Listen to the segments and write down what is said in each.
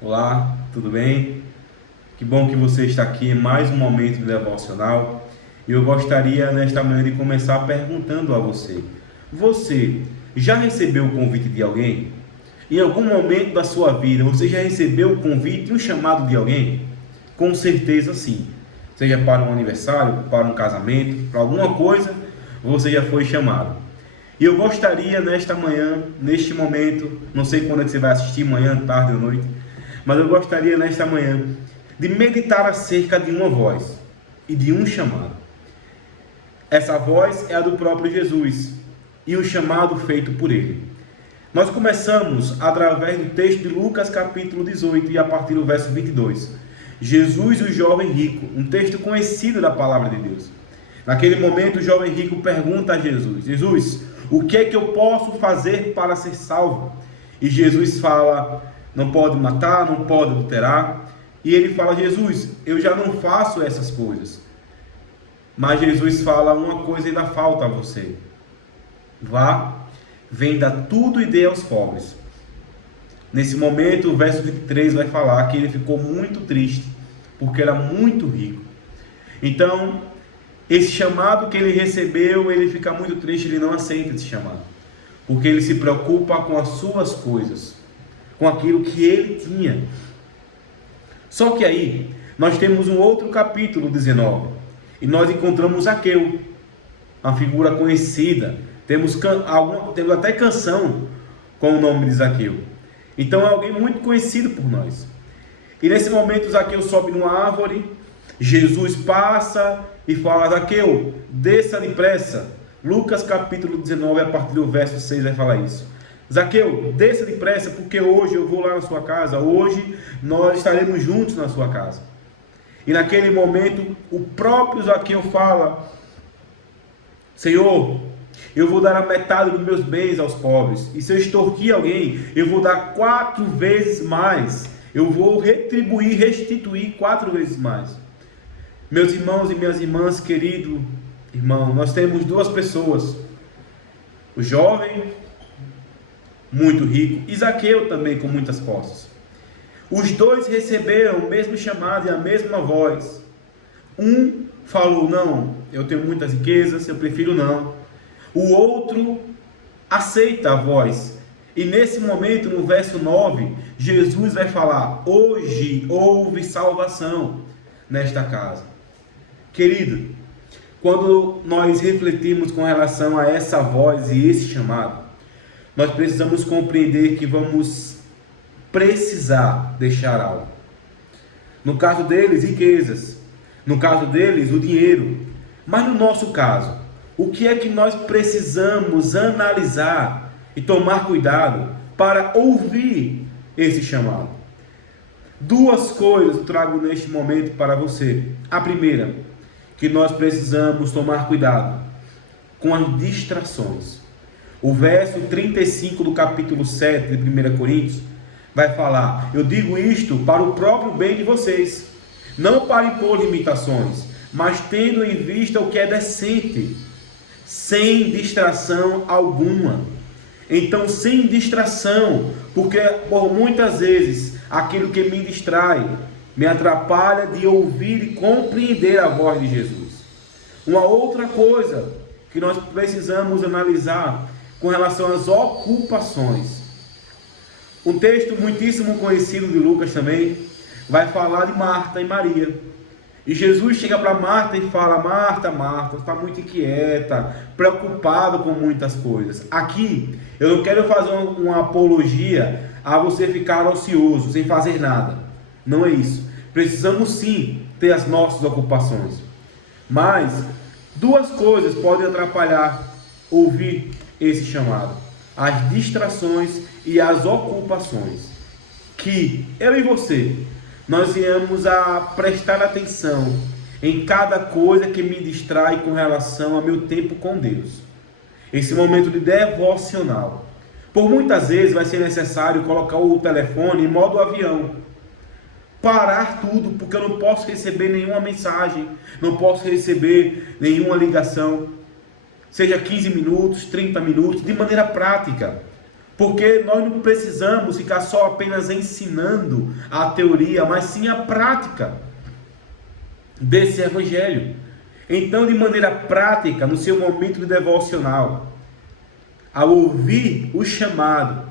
Olá, tudo bem? Que bom que você está aqui em mais um momento de devocional. E eu gostaria nesta manhã de começar perguntando a você: você já recebeu o convite de alguém? Em algum momento da sua vida você já recebeu o convite e o chamado de alguém? Com certeza sim. Seja para um aniversário, para um casamento, para alguma coisa, você já foi chamado. E eu gostaria nesta manhã, neste momento, não sei quando é que você vai assistir, manhã, tarde ou noite, mas eu gostaria nesta manhã de meditar acerca de uma voz e de um chamado. Essa voz é a do próprio Jesus e o chamado feito por ele. Nós começamos através do texto de Lucas capítulo 18 e a partir do verso 22. Jesus e o jovem rico, um texto conhecido da palavra de Deus. Naquele momento o jovem rico pergunta a Jesus: Jesus, o que é que eu posso fazer para ser salvo? E Jesus fala: não pode matar, não pode adulterar. E ele fala: Jesus, eu já não faço essas coisas. Mas Jesus fala: uma coisa ainda falta a você. Vá, venda tudo e dê aos pobres. Nesse momento, o verso 23 vai falar que ele ficou muito triste, porque era muito rico. Então, esse chamado que ele recebeu, ele fica muito triste, ele não aceita esse chamado, porque ele se preocupa com as suas coisas, com aquilo que ele tinha. Só que aí, nós temos um outro capítulo 19, e nós encontramos Zaqueu, uma figura conhecida. Temos até canção com o nome de Zaqueu. Então é alguém muito conhecido por nós. E nesse momento Zaqueu sobe numa árvore, Jesus passa e fala: Zaqueu, desça depressa. Lucas capítulo 19, a partir do verso 6 vai falar isso. Zaqueu, desça depressa, porque hoje eu vou lá na sua casa, hoje nós estaremos juntos na sua casa. E naquele momento o próprio Zaqueu fala: Senhor, eu vou dar a metade dos meus bens aos pobres, e se eu extorquir alguém, eu vou dar 4 vezes mais, eu vou restituir 4 vezes mais. Meus irmãos e minhas irmãs, querido irmão, nós temos duas pessoas: o jovem muito rico e Zaqueu também com muitas posses. Os dois receberam o mesmo chamado e a mesma voz. Um falou: não, eu tenho muitas riquezas, eu prefiro não. O outro aceita a voz. E nesse momento, no verso 9, Jesus vai falar: hoje houve salvação nesta casa. Querido, quando nós refletimos com relação a essa voz e esse chamado, nós precisamos compreender que vamos precisar deixar algo. No caso deles, riquezas. No caso deles, o dinheiro. Mas no nosso caso, o que é que nós precisamos analisar e tomar cuidado para ouvir esse chamado? Duas coisas eu trago neste momento para você. A primeira, que nós precisamos tomar cuidado com as distrações. O verso 35 do capítulo 7 de 1 Coríntios vai falar: eu digo isto para o próprio bem de vocês, não para impor limitações, mas tendo em vista o que é decente, sem distração alguma. Então, sem distração, porque por muitas vezes aquilo que me distrai me atrapalha de ouvir e compreender a voz de Jesus. Uma outra coisa que nós precisamos analisar com relação às ocupações. Um texto muitíssimo conhecido de Lucas também vai falar de Marta e Maria. E Jesus chega para Marta e fala: Marta, Marta, está muito inquieta, preocupada com muitas coisas. Aqui, eu não quero fazer uma apologia a você ficar ocioso, sem fazer nada. Não é isso. Precisamos sim ter as nossas ocupações. Mas duas coisas podem atrapalhar ouvir esse chamado: as distrações e as ocupações. Que eu e você, nós viemos a prestar atenção em cada coisa que me distrai com relação ao meu tempo com Deus. Esse momento de devocional. Por muitas vezes vai ser necessário colocar o telefone em modo avião. Parar tudo, porque eu não posso receber nenhuma mensagem, não posso receber nenhuma ligação. Seja 15 minutos, 30 minutos, de maneira prática. Porque nós não precisamos ficar só apenas ensinando a teoria, mas sim a prática desse evangelho. Então, de maneira prática, no seu momento de devocional, ao ouvir o chamado,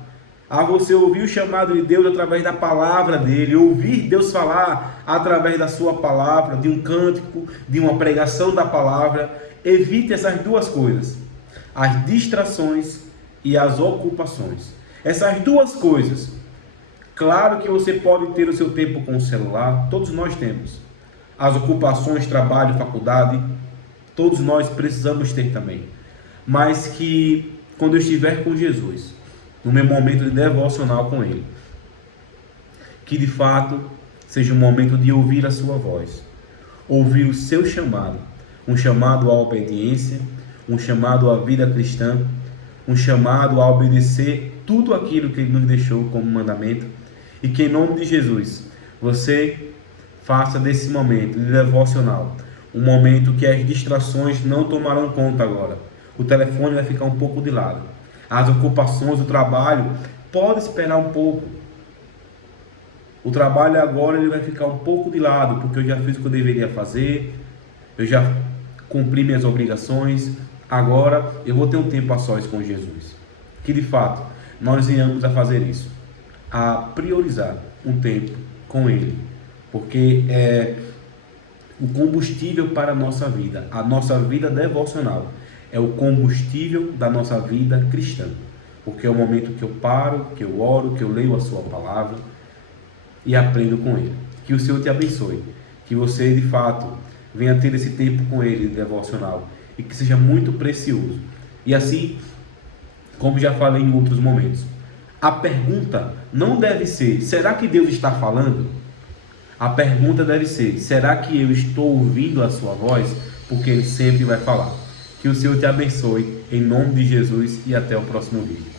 a você ouvir o chamado de Deus através da palavra dele, ouvir Deus falar através da sua palavra, de um cântico, de uma pregação da palavra, evite essas duas coisas: as distrações e as ocupações. Essas duas coisas. Claro que você pode ter o seu tempo com o celular, todos nós temos. As ocupações, trabalho, faculdade, todos nós precisamos ter também. Mas que quando eu estiver com Jesus, no meu momento de devocional com Ele, que de fato seja um momento de ouvir a sua voz, ouvir o seu chamado, um chamado à obediência, um chamado à vida cristã, um chamado a obedecer tudo aquilo que Ele nos deixou como mandamento, e que em nome de Jesus, você faça desse momento de devocional um momento que as distrações não tomarão conta agora. O telefone vai ficar um pouco de lado. As ocupações, o trabalho, pode esperar um pouco. O trabalho agora ele vai ficar um pouco de lado, porque eu já fiz o que eu deveria fazer, eu já cumpri minhas obrigações, agora eu vou ter um tempo a sós com Jesus. Que de fato, nós venhamos a fazer isso, a priorizar um tempo com Ele, porque é o combustível para a nossa vida devocional, é o combustível da nossa vida cristã, porque é o momento que eu paro, que eu oro, que eu leio a sua palavra e aprendo com Ele. Que o Senhor te abençoe, que você de fato venha ter esse tempo com Ele devocional e que seja muito precioso. E assim, como já falei em outros momentos, a pergunta não deve ser: será que Deus está falando? A pergunta deve ser: será que eu estou ouvindo a sua voz? Porque Ele sempre vai falar. Que o Senhor te abençoe, em nome de Jesus, e até o próximo vídeo.